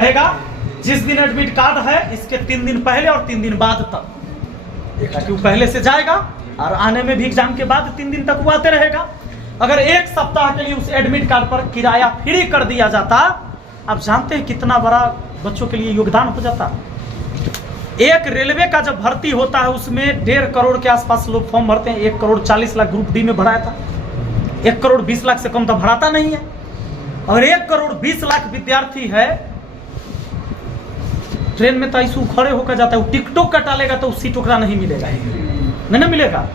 रहेगा जिस दिन एडमिट कार्ड है इसके 3 दिन पहले और 3 दिन बाद तक, ताकि वो पहले से जाएगा और आने में भी एग्जाम के बाद 3 दिन तक वो आते रहेगा। अगर एक सप्ताह के लिए उस एडमिट कार्ड पर किराया फ्री कर दिया जाता, आप जानते हैं कितना बड़ा बच्चों के लिए योगदान हो जाता। एक रेलवे का जब भर्ती होता है उसमें 1.5 करोड़ के आसपास लोग फॉर्म भरते हैं। 1 करोड़ 40 लाख ग्रुप डी में भराया था, 1 करोड़ 20 लाख से कम तो भराता नहीं है। अगर 1 करोड़ 20 लाख विद्यार्थी है, ट्रेन में तो ऐसे खड़े होकर जाता है, वो टिकटों कटा लेगा तो सीट ओकरा नहीं मिलेगा, नहीं ना मिलेगा।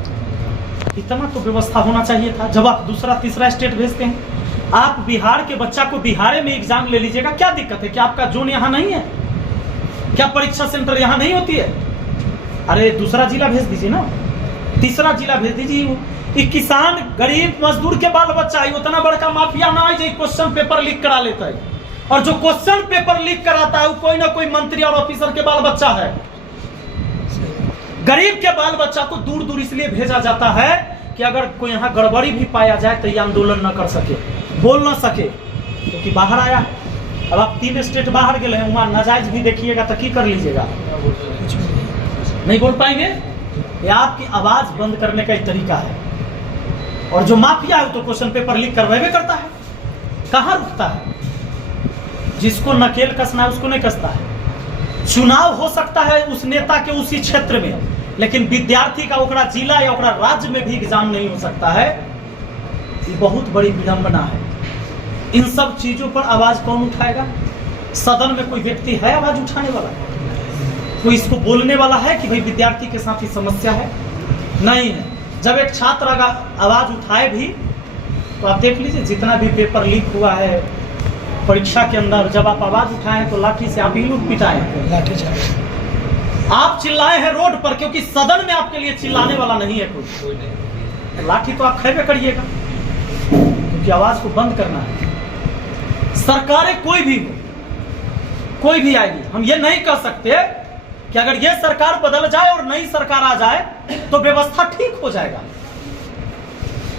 इतना तो व्यवस्था होना चाहिए था। जब आप दूसरा तीसरा स्टेट भेजते हैं, आप बिहार के बच्चा को बिहार में एग्जाम ले लीजिएगा, क्या दिक्कत है? क्या आपका जोन यहाँ नहीं है? क्या परीक्षा सेंटर यहाँ नहीं होती है? अरे दूसरा जिला भेज दीजिए ना, तीसरा जिला भेज दीजिए। किसान गरीब मजदूर के बाल बच्चा है, उतना बड़का माफिया ना है जो क्वेश्चन पेपर लीक करा लेता है, और जो क्वेश्चन पेपर लीक कराता है वो कोई ना कोई मंत्री और ऑफिसर के बाल बच्चा है। गरीब के बाल बच्चा को दूर दूर इसलिए भेजा जाता है कि अगर कोई यहाँ गड़बड़ी भी पाया जाए तो ये आंदोलन न कर सके, बोल न सके, क्योंकि बाहर आया है। अब आप 3 स्टेट बाहर गए हैं, वहां नाजायज भी देखिएगा तो की कर लीजिएगा, नहीं बोल पाएंगे। ये आपकी आवाज बंद करने का एक तरीका है। और जो माफिया है तो क्वेश्चन पेपर लीक करवावे करता है, कहां रुकता है? जिसको नकेल कसना है उसको नहीं कसता है। चुनाव हो सकता है उस नेता के उसी क्षेत्र में, लेकिन विद्यार्थी का ओकरा जिला या ओकरा राज्य में भी एग्जाम नहीं हो सकता है। ये बहुत बड़ी विडंबना है। इन सब चीजों पर आवाज कौन उठाएगा? सदन में कोई व्यक्ति है आवाज उठाने वाला? कोई इसको बोलने वाला है कि भाई विद्यार्थी के साथ ही समस्या है? नहीं है। जब एक छात्र अगर आवाज उठाए भी तो आप देख लीजिए, जितना भी पेपर लीक हुआ है परीक्षा के अंदर, जब आप आवाज उठाए तो लाठी से आप ही लोग पिटाए, आप चिल्लाए हैं रोड पर, क्योंकि सदन में आपके लिए चिल्लाने वाला नहीं है कोई। लाठी तो आप खेबे करिएगा, क्योंकि आवाज को बंद करना है। सरकारें कोई भी हो, कोई भी आएगी, हम ये नहीं कह सकते कि अगर ये सरकार बदल जाए और नई सरकार आ जाए तो व्यवस्था ठीक हो जाएगा।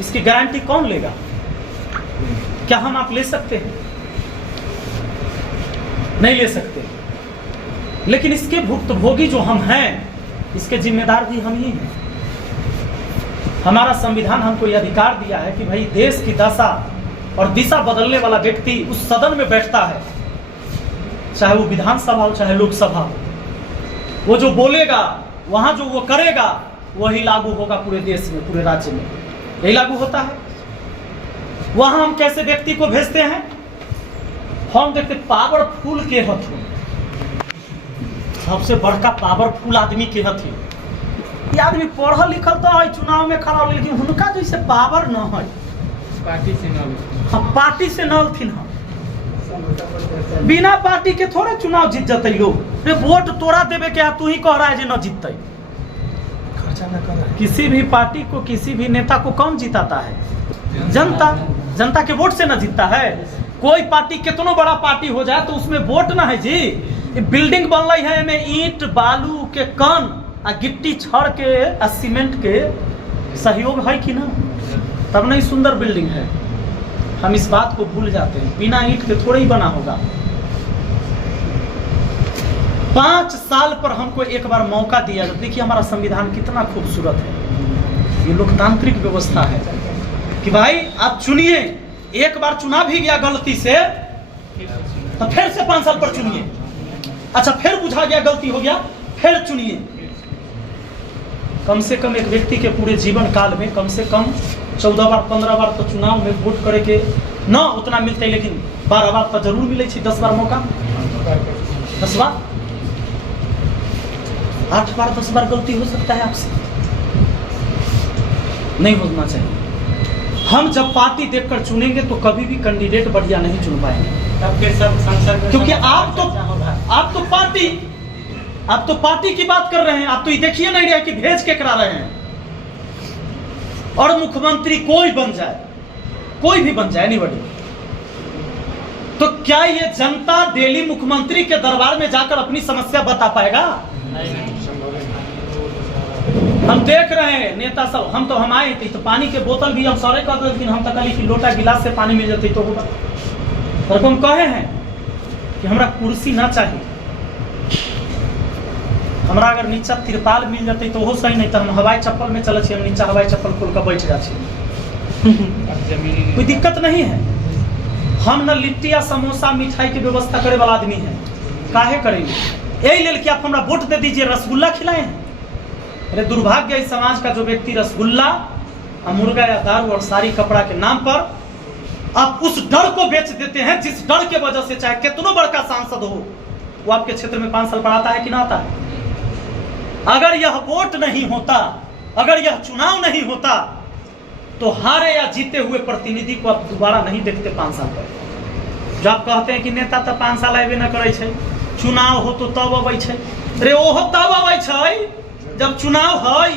इसकी गारंटी कौन लेगा? क्या हम आप ले सकते हैं? नहीं ले सकते। लेकिन इसके भुक्तभोगी जो हम हैं, इसके जिम्मेदार भी हम ही हैं। हमारा संविधान हमको यह अधिकार दिया है कि भाई देश की दशा और दिशा बदलने वाला व्यक्ति उस सदन में बैठता है, चाहे वो विधानसभा हो चाहे लोकसभा हो। वो जो बोलेगा, वहां जो वो करेगा, वही लागू होगा पूरे देश में, पूरे राज्य में। यही लागू होता है। वहां हम कैसे व्यक्ति को भेजते हैं? हम देखते पावरफुल के हथुन, सबसे बड़का पावरफुल आदमी के हथुन। ये आदमी पढ़ल लिखल तो है, चुनाव में खड़ा, लेकिन उनका जैसे पावर न है, पार्टी से न थी। हम बिना पार्टी के थोड़े चुनाव जीत जाते लोग। वोट तोड़ा देवे क्या तू ही कह रहा है जो न जीतते? खर्चा न कर। किसी भी पार्टी को, किसी भी नेता को कौन जिताता है? जनता। जनता के वोट से न जीतता है। कोई पार्टी कितना बड़ा पार्टी हो जाए तो उसमें वोट ना है जी। बिल्डिंग बन रही है, में ईंट बालू के कण आ गिट्टी छड़ के आ सीमेंट के सहयोग है कि ना? तब नहीं सुंदर बिल्डिंग है। हम इस बात को भूल जाते हैं। बिना ईंट के थोड़ा ही बना होगा। 5 साल पर हमको एक बार मौका दिया। देखिए हमारा संविधान कितना खूबसूरत है। ये लोकतांत्रिक व्यवस्था है कि भाई आप चुनिए। एक बार चुना भी गया गलती से तो फिर से 5 साल पर चुनिए। अच्छा फिर बुझा गया गलती हो गया, फिर चुनिए। कम से कम एक व्यक्ति के पूरे जीवन काल में कम से कम 14 बार 15 बार तो चुनाव में वोट करे के न उतना मिलते है, लेकिन 12 बार तो जरूर मिले, 10 बार मौका, 10 बार 8 बार 10 बार गलती हो सकता है आपसे, नहीं होना चाहिए। हम जब पार्टी देखकर चुनेंगे तो कभी भी कैंडिडेट बढ़िया नहीं चुन पाएंगे। क्योंकि आप तो पार्टी की बात कर रहे हैं। आप तो ये देखिए नहीं रहे कि भेज के करा रहे हैं। और मुख्यमंत्री कोई बन जाए, कोई भी बन जाए, एनीबॉडी, तो क्या ये जनता डेली मुख्यमंत्री के दरबार में जाकर अपनी समस्या बता पाएगा? हम देख रहे हैं नेता सब। हम आए थे तो पानी के बोतल भी हम सारे कर, लेकिन हम तो कल की लोटा गिलास से पानी मिल जाती तो होगा। और हम कहे हैं कि हमरा कुर्सी ना चाहिए, हमरा अगर नीचा तिरपाल मिल जाते तो वो सही, नहीं तो हम हवाई चप्पल में चले, हम नीचा हवाई चप्पल खोल कर बैठ जा, कोई दिक्कत नहीं है। हम न लिट्टी या समोसा मिठाई की व्यवस्था करे वाला आदमी है, काहे करेंगे? यही लेल कि आप हमरा वोट दे दीजिए, रसगुल्ला खिलाए हैं। अरे दुर्भाग्य इस समाज का, जो व्यक्ति रसगुल्ला, मुर्गा या दारू और सारी कपड़ा के नाम पर आप उस डर को बेच देते हैं, जिस डर के वजह से चाहे कितना बड़का सांसद हो, वो आपके क्षेत्र में 5 साल पढ़ाता है कि ना आता है? अगर यह वोट नहीं होता, अगर यह चुनाव नहीं होता, तो हारे या जीते हुए प्रतिनिधि को आप दोबारा नहीं देखते 5 साल पर। जो आप कहते हैं कि नेता तो 5 साल अबे न करे छे, चुनाव हो तो तब अबै छे। अरे ओहो तब अबै छे जब चुनाव है।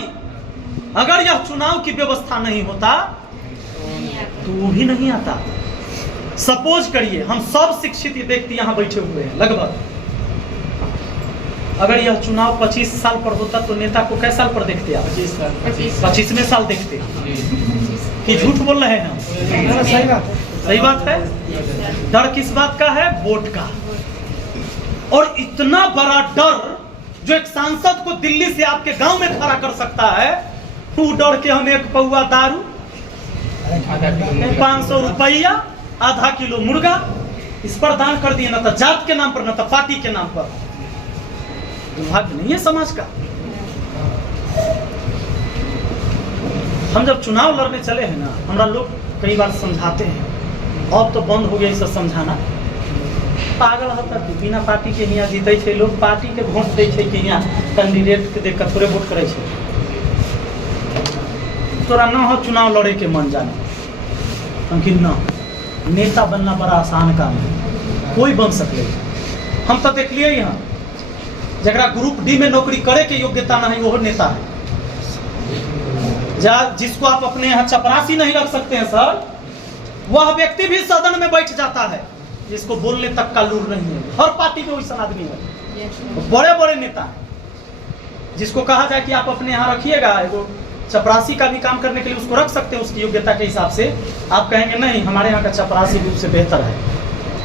अगर यह चुनाव की व्यवस्था नहीं होता तो वो भी नहीं आता। सपोज करिए हम सब शिक्षित व्यक्ति यहाँ बैठे हुए हैं लगभग, अगर यह चुनाव 25 साल पर होता तो नेता को कैसे साल पर देखते आप? 25वें साल देखते कि झूठ बोल रहे हैं हम? सही बात है, सही बात है। डर किस बात का है? वोट का। और इतना बड़ा डर जो एक सांसद को दिल्ली से आपके गांव में खड़ा कर सकता है, वो डर के हम 1 पौआ दारू, 500 रुपया, आधा किलो मुर्गा इस पर दान कर दिए, ना तो जात के नाम पर, ना तो पार्टी के नाम पर। दुर्भाग्य नहीं है समाज का। हम जब चुनाव लड़ने चले हैं ना, हमारा लोग कई बार समझाते हैं, अब तो बंद हो गया इसे समझाना। पागल होता कि बिना पार्टी के यहाँ जीते थे लोग, पार्टी के वोट दे कि यहाँ कैंडिडेट के देख कर थोड़े वोट करे छे। तोरा न हो चुनाव लड़े के मन जाने, क्योंकि न नेता बनना बड़ा आसान काम है, कोई बन सकते। हम तो देख लिए यहाँ जरा ग्रुप डी में नौकरी करे के योग्यता नहीं, वो नेता है। जिसको आप अपने यहाँ चपरासी नहीं रख सकते हैं सर, वह व्यक्ति भी सदन में बैठ जाता है, जिसको बोलने तक का लूर नहीं है। हर पार्टी में वैसा आदमी है, बड़े बड़े नेता है। जिसको कहा जाए कि आप अपने यहाँ रखिएगा, वो चपरासी का भी काम करने के लिए उसको रख सकते हैं उसकी योग्यता के हिसाब से। आप कहेंगे नहीं, हमारे यहाँ का चपरासी रूप से बेहतर है,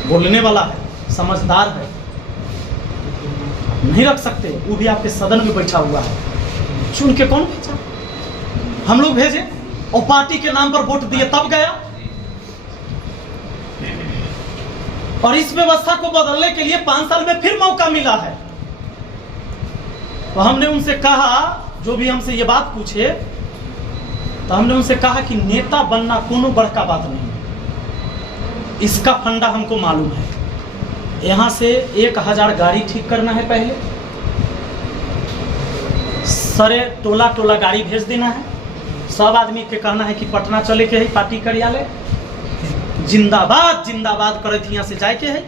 बोलने वाला है, समझदार है, नहीं रख सकते। वो भी आपके सदन में बैठा हुआ है, चुन के कौन भेजा? हम लोग भेजे और पार्टी के नाम पर वोट दिए तब गया। और इस व्यवस्था को बदलने के लिए 5 साल में फिर मौका मिला है। तो हमने उनसे कहा, जो भी हमसे ये बात पूछे, तो हमने उनसे कहा कि नेता बनना कोनो बड़का बात नहीं, इसका फंडा हमको मालूम है। यहाँ से 1000 गाड़ी ठीक करना है, पहले सारे टोला टोला गाड़ी भेज देना है, सब आदमी के कहना है कि पटना चले के है, पार्टी कार्यालय जिंदाबाद जिंदाबाद करे थी, यहाँ से जाए के है,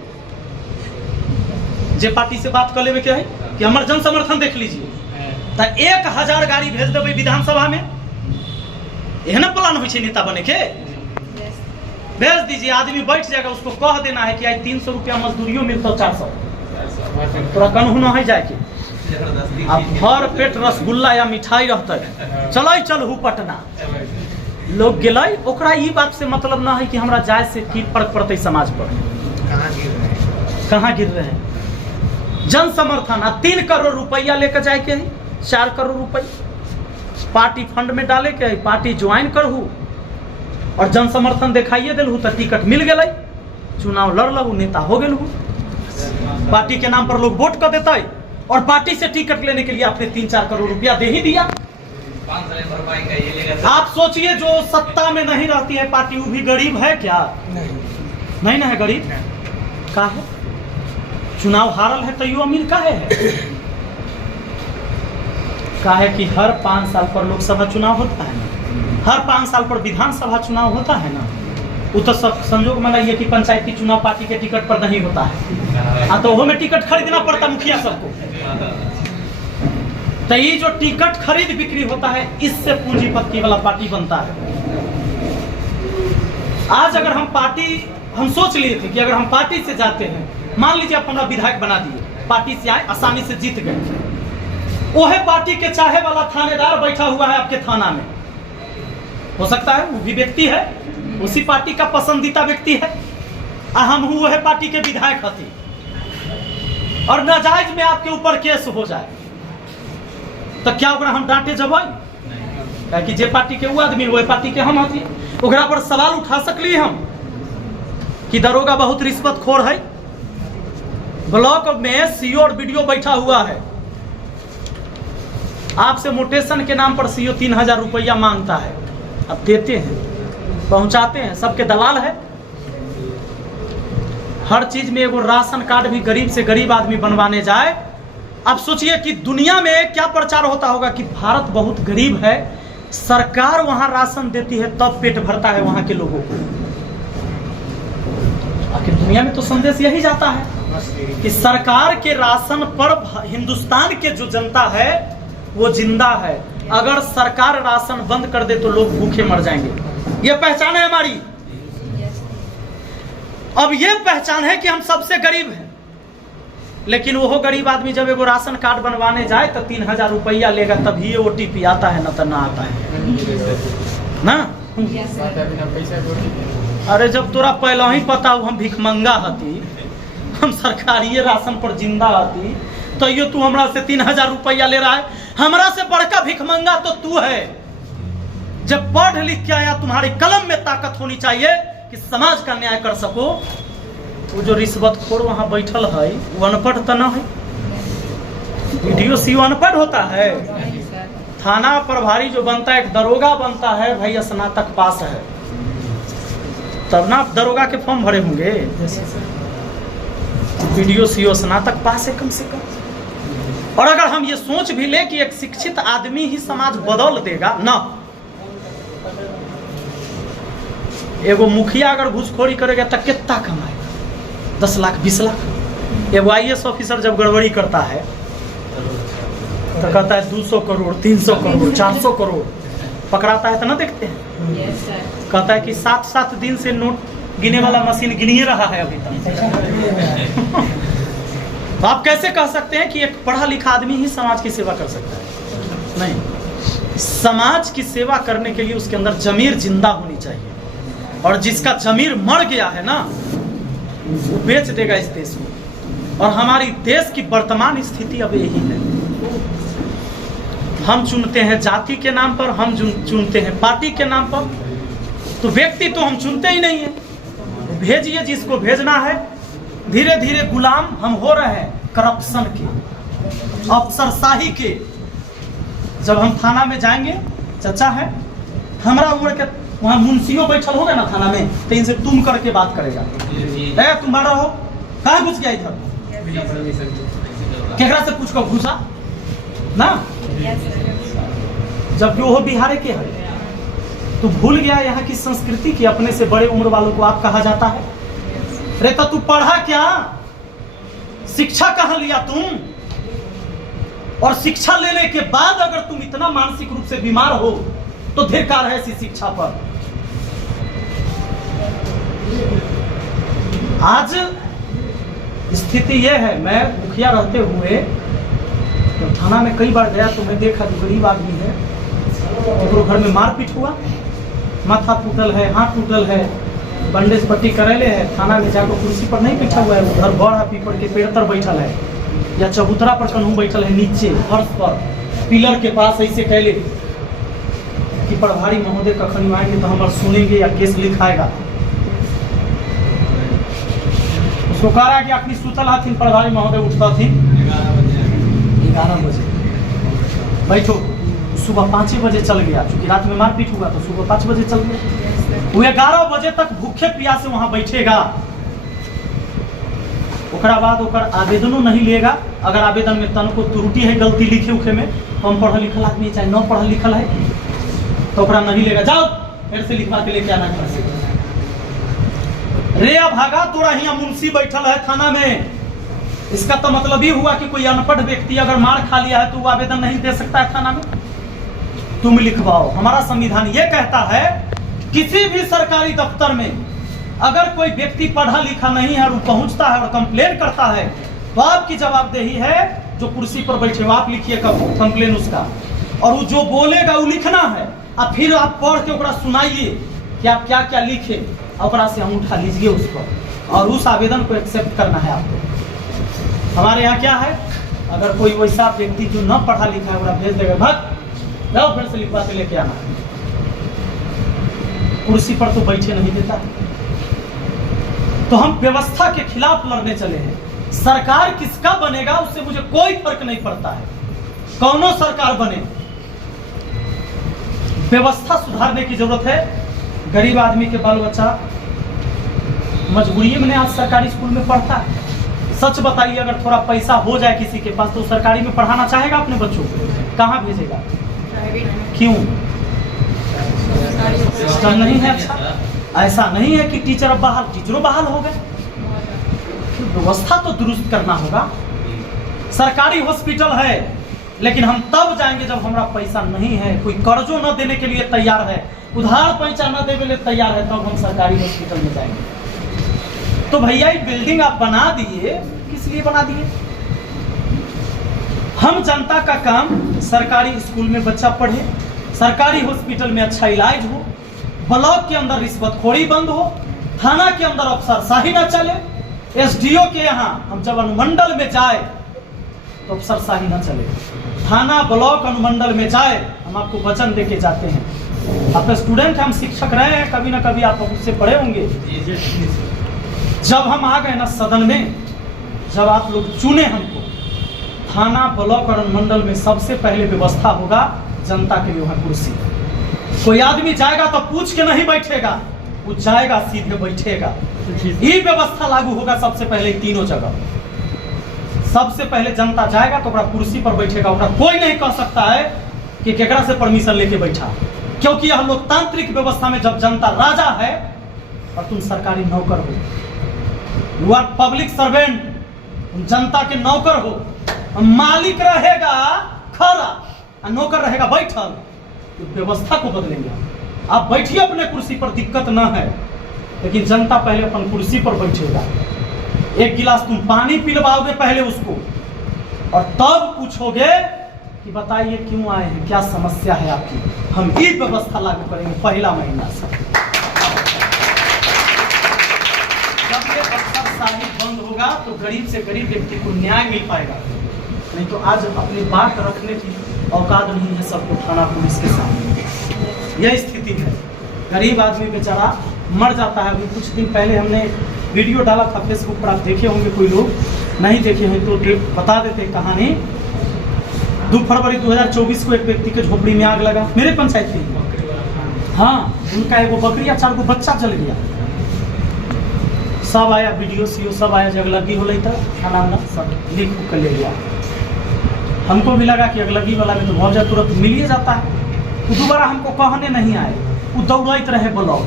जे पार्टी से बात कर लेवे के है कि हमार जन समर्थन देख लीजिए। तो 1000 गाड़ी भेज देवे विधानसभा में, यह ना प्लान हो नेता बने के। भेज दीजिए, आदमी बैठ जाएगा, उसको कह देना है कि आज 300 रुपया मजदूरियों मिलता, 400 थोड़ा कन्हू न है जाए के। अब भर पेट रसगुल्ला या मिठाई रहते, चल चल हूँ पटना, लोग गए। ओकरा ई बात से मतलब ना है कि हमरा जाए से की फर्क पड़ते समाज पर, कहाँ गिर रहे हैं। जन समर्थन 3 करोड़ रुपया लेकर जाए के है, 4 करोड़ रुपया पार्टी फंड में डाले के है, पार्टी ज्वाइन करहू और जन समर्थन दिखाइए दिलहू तो टिकट मिल गए, चुनाव लड़ लहू, नेता हो गए। पार्टी के नाम पर लोग वोट कर देता है और पार्टी से टिकट लेने के लिए आपने 3-4 करोड़ रुपया दे ही दिया। आप सोचिए, जो सत्ता में नहीं रहती है पार्टी, वो भी गरीब है क्या? नहीं ना है गरीब। का है चुनाव हारल है तो यू अमीर का है कि हर 5 साल पर लोकसभा चुनाव होता है ना, हर 5 साल पर विधानसभा चुनाव होता है ना। वो तो सब संजोग में ये कि पंचायती चुनाव पार्टी के टिकट पर नहीं होता है, तो वो में टिकट खरीदना पड़ता मुखिया सबको। तो ये जो टिकट खरीद बिक्री होता है, इससे पूंजीपति वाला पार्टी बनता है। आज अगर हम सोच लिए थे कि अगर हम पार्टी से जाते हैं, मान लीजिए आप हमारा विधायक बना दिए, पार्टी से आए, आसानी से जीत गए, वह पार्टी के चाहे वाला थानेदार बैठा हुआ है आपके थाना में, हो सकता है वो भी व्यक्ति है, उसी पार्टी का पसंदीदा व्यक्ति है, हम वह पार्टी के विधायक हती, और नाजायज में आपके ऊपर केस हो जाए तो क्या ओकरा हम डांटे जबै? कि जे पार्टी के वो आदमी वो पार्टी के हम हथिन, ओकरा पर सवाल उठा सकली हम कि दरोगा बहुत रिश्वतखोर है। ब्लॉक में सीओ और वीडियो बैठा हुआ है, आपसे मोटेशन के नाम पर सीओ 3000 रुपया मांगता है, अब देते हैं, पहुंचाते हैं, सबके दलाल है। हर चीज में एगो राशन कार्ड भी गरीब से गरीब आदमी बनवाने जाए। अब सोचिए कि दुनिया में क्या प्रचार होता होगा कि भारत बहुत गरीब है, सरकार वहां राशन देती है तब पेट भरता है वहां के लोगों को। आखिर दुनिया में तो संदेश यही जाता है कि सरकार के राशन पर हिंदुस्तान के जो जनता है वो जिंदा है। अगर सरकार राशन बंद कर दे तो लोग भूखे मर जाएंगे। ये पहचान है हमारी। अब ये पहचान है कि हम सबसे गरीब हैं, लेकिन वो गरीब आदमी जब एगो राशन कार्ड बनवाने जाए तो 3000 रुपया लेगा, तभी ये OTP आता है, ना तो ना आता है ना। अरे जब तोरा पहले ही पता हो हम भिखमंगा हती, हम सरकारी राशन पर जिंदा हती, तो ये तू हमरा से 3000 रुपया ले रहा है। हमरा से बड़का भिखमंगा तो तू है। जब पढ़ लिख के आया, तुम्हारी कलम में ताकत होनी चाहिए कि समाज का न्याय कर सको। वो जो रिश्वतखोर वहां बैठल है वो अनपढ़ तो ना है, वीडियो सीओ अनपढ़ होता है। थाना प्रभारी जो बनता है, एक दरोगा बनता है भाई, स्नातक पास है, तब ना दरोगा के फॉर्म भरे होंगे। वीडियो सीओ स्नातक पास है कम से कम। और अगर हम ये सोच भी ले कि एक शिक्षित आदमी ही समाज बदल देगा, ना, एगो मुखिया अगर घूसखोरी करेगा तो कितना कमाएगा? 10 लाख 20 लाख। एगो IAS ऑफिसर जब गड़बड़ी करता है तो कहता है 200 करोड़ 300 करोड़ 400 करोड़, पकड़ाता है तो ना देखते हैं। कहता है कि 7 दिन से नोट गिने वाला मशीन गिन ही रहा है अभी तक। तो आप कैसे कह सकते हैं कि एक पढ़ा लिखा आदमी ही समाज की सेवा कर सकता है? नहीं, समाज की सेवा करने के लिए उसके अंदर जमीर जिंदा होनी चाहिए। और जिसका जमीर मर गया है ना, वो बेच देगा इस देश को। और हमारी देश की वर्तमान स्थिति अब यही है। हम चुनते हैं जाति के नाम पर, हम चुनते हैं पार्टी के नाम पर, तो व्यक्ति तो हम चुनते ही नहीं है। भेजिए जिसको भेजना है। धीरे धीरे गुलाम हम हो रहे हैं करप्शन के, अफसरशाही के। जब हम थाना में जाएंगे, चचा है हमारा उम्र के, वहाँ मुंशियों बैठल होगा ना थाना में, तो इनसे तुम करके बात करेगा। तुम्हारा हो कहाँ घुस गया इधर, केकरा से पूछ कर घुसा ना। जब जो हो बिहार के है, तू भूल गया यहाँ की संस्कृति की। अपने से बड़े उम्र वालों को आप कहा जाता है। अरे तो तू पढ़ा क्या, शिक्षा कहाँ लिया तुम? और शिक्षा लेने के बाद अगर तुम इतना मानसिक रूप से बीमार हो तो धिक्कार है ऐसी शिक्षा पर। आज स्थिति यह है, मैं मुखिया रहते हुए तो थाना में कई बार गया तो मैं देखा जो गरीब आदमी है, तो घर में मारपीट हुआ, माथा टूटल है, हाथ टूटल है, बंडेज पट्टी करेले है, थाना में जाकर कुर्सी पर नहीं बैठा हुआ है, उधर बड़ा पीपल के पेड़ पर बैठल है या चबूतरा पर कहीं बैठल है, नीचे फर्श पर पिलर के पास ऐसे कहले कि प्रभारी महोदय कखनी आएंगे तो हम सुनेंगे या केस लिखाएगा। उसको कह रहा है कि अपनी सुतल हथिन, प्रभारी महोदय उठता थी 11 बजे, बैठो। सुबह 5 बजे चल गया, क्योंकि रात में मारपीट हुआ तो सुबह 5 बजे चल गया। वो 11 बजे तक भूखे प्यासे वहां बैठेगा। ओकरा बाद ओकर आवेदनों नहीं लेगा। अगर आवेदन में तनको त्रुटि है, गलती लिखे उखे में, कम पढ़ल लिखल आदमी चाहे न पढ़ल लिखल है, तो ओकरा नहीं लेगा। जाओ फिर से लिखवा के लेके आना घर से। रे भागा, तोरा यहाँ मुंशी बैठल है थाना में। इसका तो मतलब ही हुआ कि कोई अनपढ़ व्यक्ति अगर मार खा लिया है तो वो आवेदन नहीं दे सकता है थाना में। तुम लिखवाओ। हमारा संविधान ये कहता है किसी भी सरकारी दफ्तर में अगर कोई व्यक्ति पढ़ा लिखा नहीं है और वो पहुंचता है और कंप्लेन करता है तो आपकी जवाबदेही है, जो कुर्सी पर बैठे हो आप लिखिए कंप्लेन उसका, और वो जो बोलेगा वो लिखना है। अब फिर आप पढ़ के ओकरा सुनाइए कि आप क्या क्या लिखे, ओकरा से हम उठा लीजिए उसको, और उस आवेदन को एक्सेप्ट करना है आपको। हमारे यहाँ क्या है, अगर कोई वैसा व्यक्ति जो न पढ़ा लिखा है, वो भेज देगा, भाग जाओ फिर से लिखवा के लेके आना। कुर्सी पर तो बैठे नहीं देता। तो हम व्यवस्था के खिलाफ लड़ने चले हैं। सरकार किसका बनेगा उससे मुझे कोई फर्क नहीं पड़ता है, कौनो सरकार बने, व्यवस्था सुधारने की जरूरत है। गरीब आदमी के बाल बच्चा मजबूरी में आज सरकारी स्कूल में पढ़ता है। सच बताइए, अगर थोड़ा पैसा हो जाए किसी के पास तो सरकारी में पढ़ाना चाहेगा अपने बच्चों को? कहाँ भेजेगा? क्यों? सिस्टम नहीं है अच्छा। ऐसा नहीं है कि टीचर अब बहाल, टीचरों बहाल हो गए। व्यवस्था तो दुरुस्त करना होगा। सरकारी हॉस्पिटल है, लेकिन हम तब जाएंगे जब हमारा पैसा नहीं है, कोई कर्जों न देने के लिए तैयार है, उधार पैसा न देने के लिए तैयार है, तब हम सरकारी हॉस्पिटल में जाएंगे। तो भैया ये बिल्डिंग आप बना दिए, किस लिए बना दिए? हम जनता का काम, सरकारी स्कूल में बच्चा पढ़े, सरकारी हॉस्पिटल में अच्छा इलाज हो, ब्लॉक के अंदर रिश्वतखोरी बंद हो, थाना के अंदर अफसरशाही न चले, एसडीओ के यहाँ हम जब अनुमंडल में जाए तो अफसरशाही न चले, थाना ब्लॉक अनुमंडल में जाए, हम आपको वचन दे के जाते हैं। आप स्टूडेंट, हम शिक्षक रहे हैं, कभी ना कभी आप मुझसे पढ़े होंगे। जब हम आ गए ना सदन में, जब आप लोग चुने हमको, थाना ब्लॉक और अनुमंडल में सबसे पहले व्यवस्था होगा जनता के लिए वहां कुर्सी। कोई आदमी जाएगा तो पूछ के नहीं बैठेगा, वो जाएगा सीधे बैठेगा। ये व्यवस्था लागू होगा सबसे पहले तीनों जगह। सबसे पहले जनता जाएगा तो कुर्सी पर बैठेगा, कोई नहीं कह सकता है कि केकरा से परमिशन लेके बैठा, क्योंकि यह लोकतांत्रिक व्यवस्था में जब जनता राजा है और तुम सरकारी नौकर हो, यू आर पब्लिक सर्वेंट, तुम जनता के नौकर हो, मालिक रहेगा खड़ा और नौकर रहेगा बैठल, तो व्यवस्था को बदलेंगे। आप बैठिए अपने कुर्सी पर, दिक्कत ना है, लेकिन जनता पहले अपन कुर्सी पर बैठेगा। एक गिलास तुम पानी पिलवाओगे पहले उसको, और तब पूछोगे कि बताइए क्यों आए हैं, क्या समस्या है आपकी। हम ये व्यवस्था लागू करेंगे पहला महीना से। जब ये अफसरशाही बंद होगा तो गरीब से गरीब व्यक्ति को न्याय मिल पाएगा। नहीं तो आज अपनी बात रखने की औकात नहीं है सबको थाना पुलिस के सामने। यह स्थिति है। गरीब आदमी बेचारा मर जाता है। अभी कुछ दिन पहले हमने वीडियो डाला था फेसबुक पर, आप देखे होंगे, कोई लोग नहीं देखे हैं तो बता देते कहानी। 2 फरवरी 2024 को एक व्यक्ति के झोपड़ी में आग लगा, मेरे पंचायत में। हाँ, उनका एगो बकरी 4 गो बच्चा जल गया। सब आया, वीडियो सीओ सब आया, जगलगी हो रही था, खाना सब लिख कर ले गया। हमको भी लगा कि अगलगी वाला में तो मुआवजा तुरंत मिल ही जाता है। वो दोबारा हमको कहने नहीं आए, वो दौड़ते रहे ब्लॉक,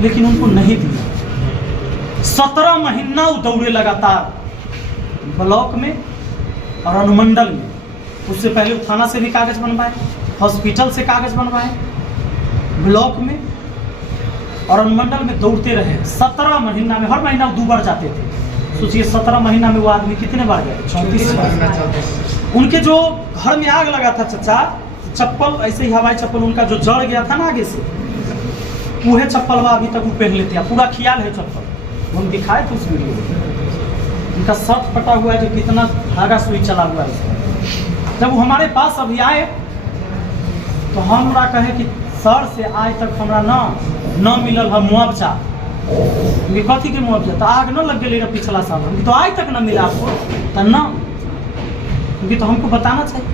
लेकिन उनको नहीं दिया। 17 महीना वो दौड़े लगातार ब्लॉक में और अनुमंडल में। उससे पहले वो थाना से भी कागज बनवाए, हॉस्पिटल से कागज बनवाए, ब्लॉक में और अनुमंडल में दौड़ते रहे। 17 महीना में, हर महीना 2 बार जाते थे। सोचिए 17 महीना में वो आदमी कितने बार गए? 34 बार। उनके जो घर में आग लगा था चचा, चप्पल ऐसे ही हवाई चप्पल उनका जो जड़ गया था ना आगे से, वह चप्पल अभी तक वो पहन लेते हैं, पूरा ख्याल है चप्पल। हम दिखाए थे उस वीडियो में, उनका शर्ट फटा हुआ है, जो कितना धागा सुई चला हुआ है। जब वो हमारे पास अभी आए तो हमरा कहे कि सर से आज तक हमरा न मिलल है मुआवजा। कथी के मुआवजा? तो आग न लग गई पिछला साल, तो आज तक न मिला आपको तो न, क्योंकि तो हमको बताना चाहिए।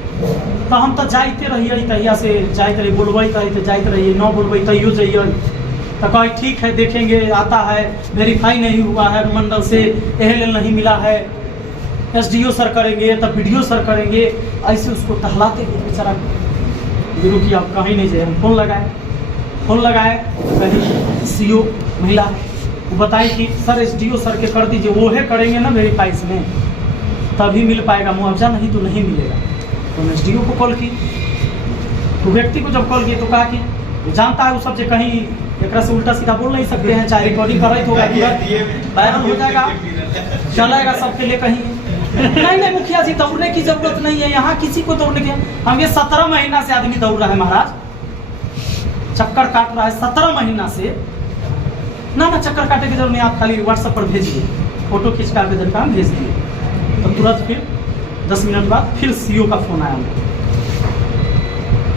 तो हम तो जाते रहिए, तहिया से जाते रहिए, बोलबे तो जाते रहिए, न बोलबे तैयो जाइए। तो कहे ठीक है देखेंगे, आता है, वेरीफाई नहीं हुआ है मंडल से, एहल नहीं मिला है, एसडीओ सर करेंगे, तब बीडीओ सर करेंगे, ऐसे उसको टहलाते हैं बेचारा। गुरु की आप कहीं नहीं जाए। हम फोन लगाए कहीं सीओ महिला वो बताई कि सर एसडीओ सर के कर दीजिए, वो है करेंगे ना वेरीफाई में, तभी मिल पाएगा मुआवजा, नहीं तो नहीं मिलेगा। तो एसडीओ को कॉल की, तो व्यक्ति को जब कॉल किया तो कहा कि जानता है वो सब जो कहीं एक से उल्टा सीधा बोल नहीं सकते हैं, चाहे रिकॉर्डिंग कर रही होगा, वायरल हो जाएगा, चलेगा सबके लिए कहीं। नहीं मुखिया जी, दौड़ने की जरूरत नहीं है, यहाँ किसी को दौड़ने की। हम ये 17 महीना से आदमी दौड़ रहा है महाराज, चक्कर काट रहा है 17 महीना से। ना चक्कर काटे की जरूरत नहीं, आप खाली व्हाट्सएप पर भेजिए, फोटो खींच कर आवेदन का भेज दिए। तुरंत फिर 10 मिनट बाद फिर सीओ का फ़ोन आया मुझे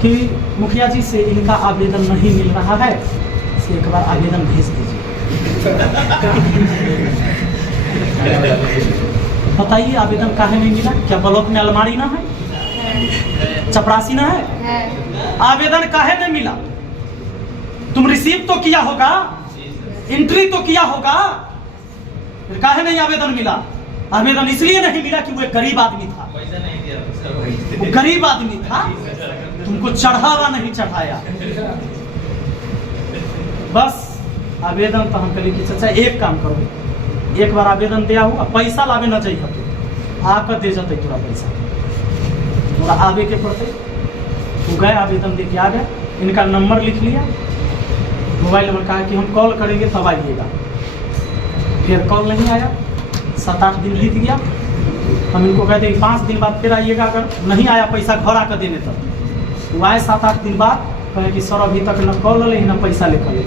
कि मुखिया जी से इनका आवेदन नहीं मिल रहा है, से एक बार आवेदन भेज दीजिए। बताइए आवेदन काहे नहीं मिला? क्या ब्लॉक में अलमारी ना है, चपरासी ना है? आवेदन काहे नहीं मिला? तुम रिसीव तो किया होगा, एंट्री तो किया होगा, फिर काहे नहीं आवेदन मिला? आवेदन इसलिए नहीं मिला कि वो एक गरीब आदमी था, वो गरीब आदमी था, तुमको चढ़ावा नहीं चढ़ाया। बस आवेदन तो हम कहे कि चाचा एक काम करो, एक बार आवेदन दिया हुआ पैसा लावे न चाहिए, तो आकर दे जाते तोरा पैसा, तोरा आवे के पड़ते। तो गए आवेदन दे के आ गए, इनका नंबर लिख लिया, मोबाइल नंबर, कहा कि हम कॉल करेंगे तब आइएगा। फिर कॉल नहीं आया, 7-8 दिन बीत गया। हम इनको कहते 5 दिन बाद फिर आइएगा, अगर नहीं आया पैसा घर आकर देने तक। वो आए 7-8 दिन बाद, कहे कि सर अभी तक न कॉल ले न पैसा लेकर ले।